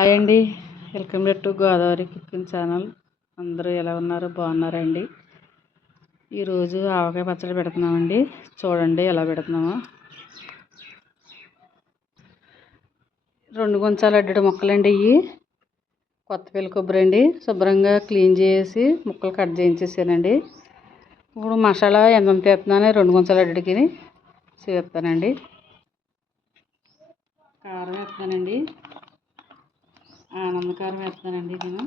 Hi అండి. Welcome back to Godavari cooking channel. అందరూ ఎలా ఉన్నారు? బాగున్నారండి. ఈరోజు ఆవకాయ పచ్చడి పెడుతున్నామండి. చూడండి ఎలా పెడుతున్నామో. రెండు గుంచాలు అడ్డడి ముక్కలండి ఇవి. కొత్త పిల్ల కొబ్బరి అండి. శుభ్రంగా క్లీన్ చేసి ముక్కలు కట్ చేయించేసానండి. ఇప్పుడు మసాలా ఎంత తీస్తున్నానో రెండు గుంచాలు అడ్డడికి చేస్తానండి. కారం వేస్తానండి నమ్మకారం వేస్తానండి నేను.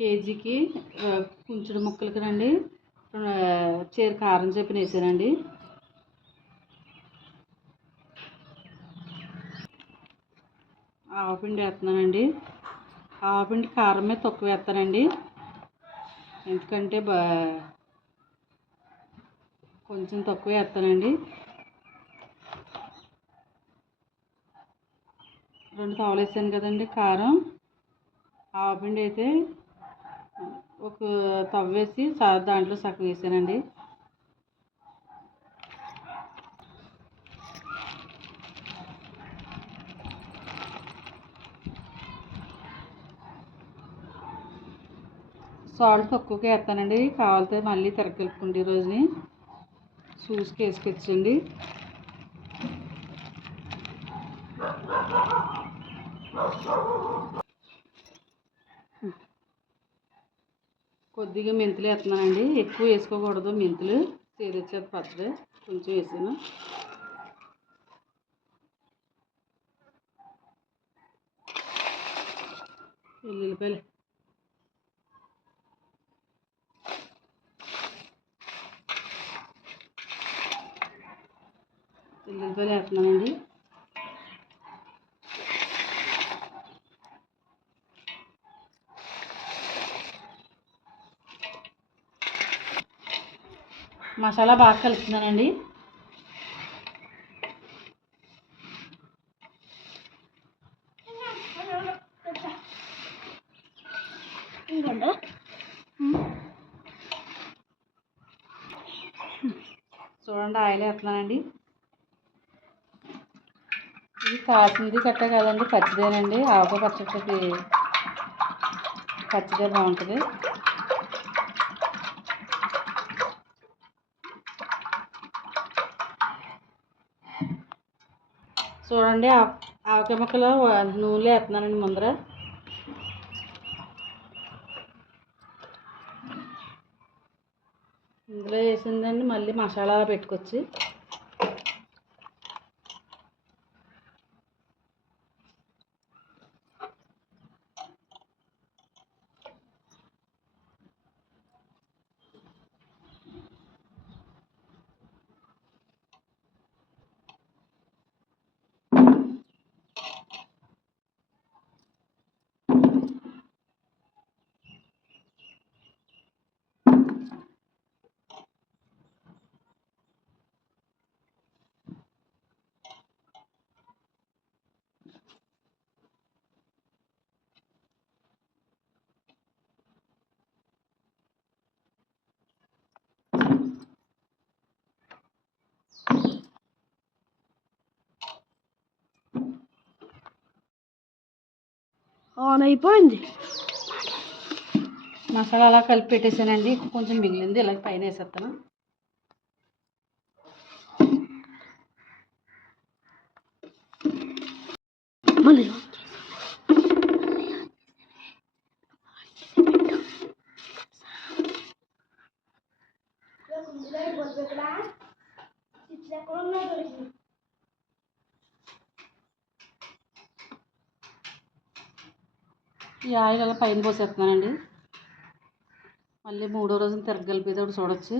కేజీకి కుంచుడు ముక్కలకి రండి. చీర కారం చెప్పిన వేసానండి. ఆవపిండి వేస్తున్నానండి. ఆవపిండి కారం మీద తక్కువ వేస్తానండి. ఎందుకంటే బా కొంచెం తక్కువ వేస్తానండి. రెండు తవలేసాను కదండి కారం. ఆవపిండి అయితే ఒక తవ్వేసి దాంట్లో సగం వేసానండి. సాల్ట్ తక్కువగా వేస్తానండి. కావాలితే మళ్ళీ తిరగలుపుకుంటే ఈరోజుని చూసుకు వేసుకొచ్చండి. కొద్దిగా మెంతులు వేస్తున్నానండి. ఎక్కువ వేసుకోకూడదు. మెంతులు చేదొచ్చేది పచ్చడి. కొంచెం వేసాను. ఎల్లుల్లిపాయలు ఎల్లుల్లిపాయలు వేస్తున్నానండి. మసాలా బాగా కలుపుతున్నానండి. చూడండి ఆయిల్ వేస్తున్నానండి. ఇది కాసింది కట్ట కదండి పచ్చిదేనండి. ఆకు పచ్చడికి పచ్చిదే బాగుంటుంది. చూడండి ఆవకాయ ముక్కలు నూనెలో వేస్తున్నానండి ముందర. ఇందులో వేసిందండి మళ్ళీ మసాలా పెట్టుకొచ్చి. ఆన్ అయిపోయింది. మసాలా అలా కలిపి పెట్టేసానండి. కొంచెం మిగిలింది. ఇలా పైన వేసేస్తాను మళ్ళీ ఈ ఆయిల్ అలా పైన పోసేస్తున్నానండి. మళ్ళీ మూడో రోజున ఒకటి చూడొచ్చు.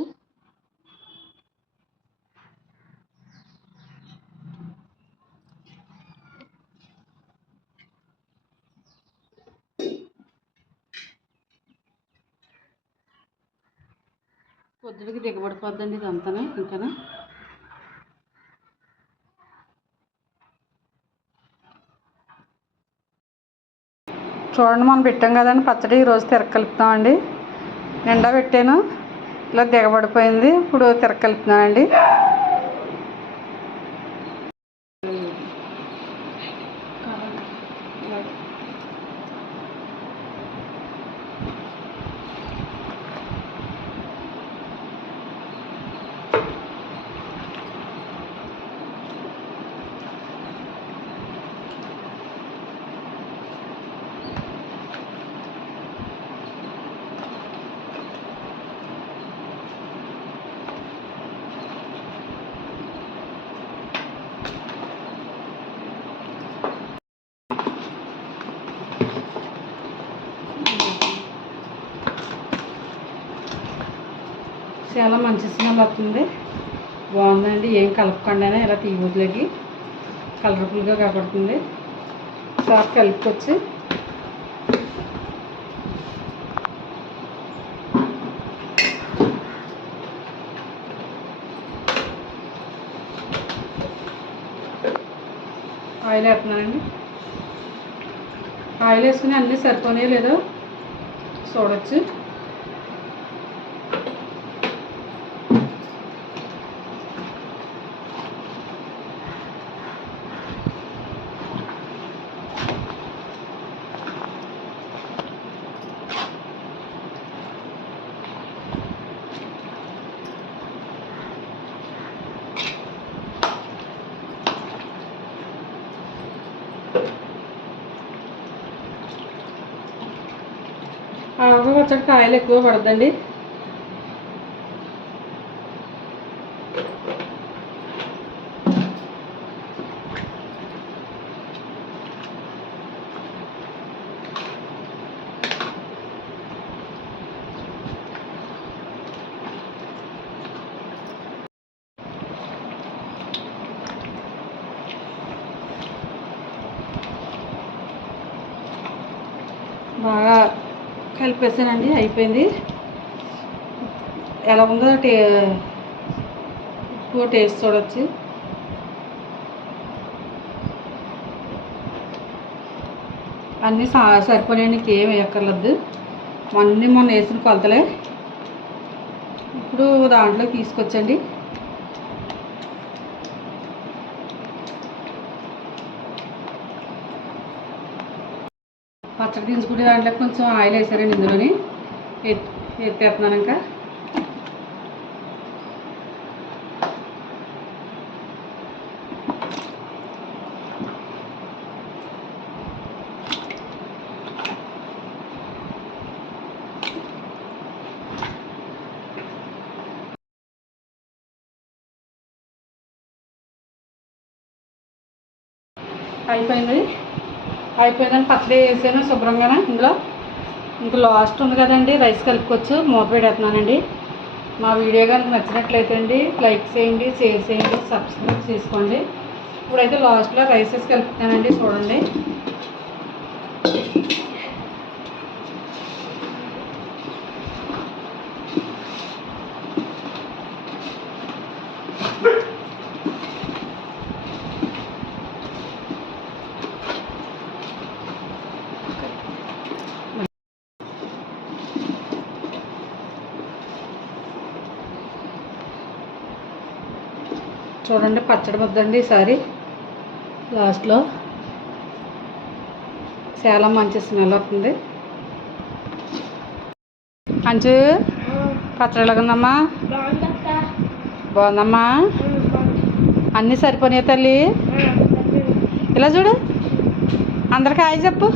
కొద్దిగా దిగబడిపోద్దండి ఇదంతా ఇంకా చూడండి మనం పెట్టాం కదండి పచ్చడి ఈరోజు తిరగ కలుపుతామండి నిండా పెట్టాను ఇలా దిగబడిపోయింది ఇప్పుడు తిరగ కలుపుతున్నానండి చాలా మంచి స్మెల్ వస్తుంది. బాగుందండి. ఏం కలపకుండానే ఇలా తీయబుద్దులకి కలర్ఫుల్గా కనపడుతుంది. సార్ కలుపుకొచ్చి ఆయిల్ వేస్తున్నానండి. ఆయిల్ వేసుకుని అన్నీ సరిపోనే లేదో చూడొచ్చు. ఆవు పచ్చడికి కాయలు ఎక్కువ పడద్దండి. బాగా కలిపేసానండి అయిపోయింది. ఎలా ఉందో టే ఉప్పు టేస్ట్ చూడొచ్చు. అన్నీ సా సరిపోయానికి ఏం వేయక్కర్లేదు. అన్నీ మొన్న వేసిన కొలతలే. ఇప్పుడు దాంట్లో తీసుకొచ్చండి. పచ్చడి దించుకునే దాంట్లో కొంచెం ఆయిల్ వేసారండి ఇందులోని. ఎత్ ఎత్తేస్తున్నాను ఇంకా అయిపోయింది. అయిపోయిందని పచ్చడి వేసాను శుభ్రంగానే ఇందులో. ఇంకా లాస్ట్ ఉంది కదండి రైస్ కలుపుకోవచ్చు మూత పెడేస్తున్నానండి మా వీడియో కనుక నచ్చినట్లయితే అండి లైక్ చేయండి షేర్ చేయండి సబ్స్క్రైబ్ చేసుకోండి. ఇప్పుడైతే లాస్ట్లో రైసెస్ కలుపుతానండి చూడండి. చూడండి పచ్చడి ముద్దండి ఈసారి లాస్ట్లో చాలా మంచి స్మెల్ వస్తుంది. అంచు పచ్చడి ఎలాగుందమ్మా బాగుందమ్మా? అన్నీ సరిపోయినాయి తల్లి? ఇలా చూడు అందరికి హాయ్ చెప్పు.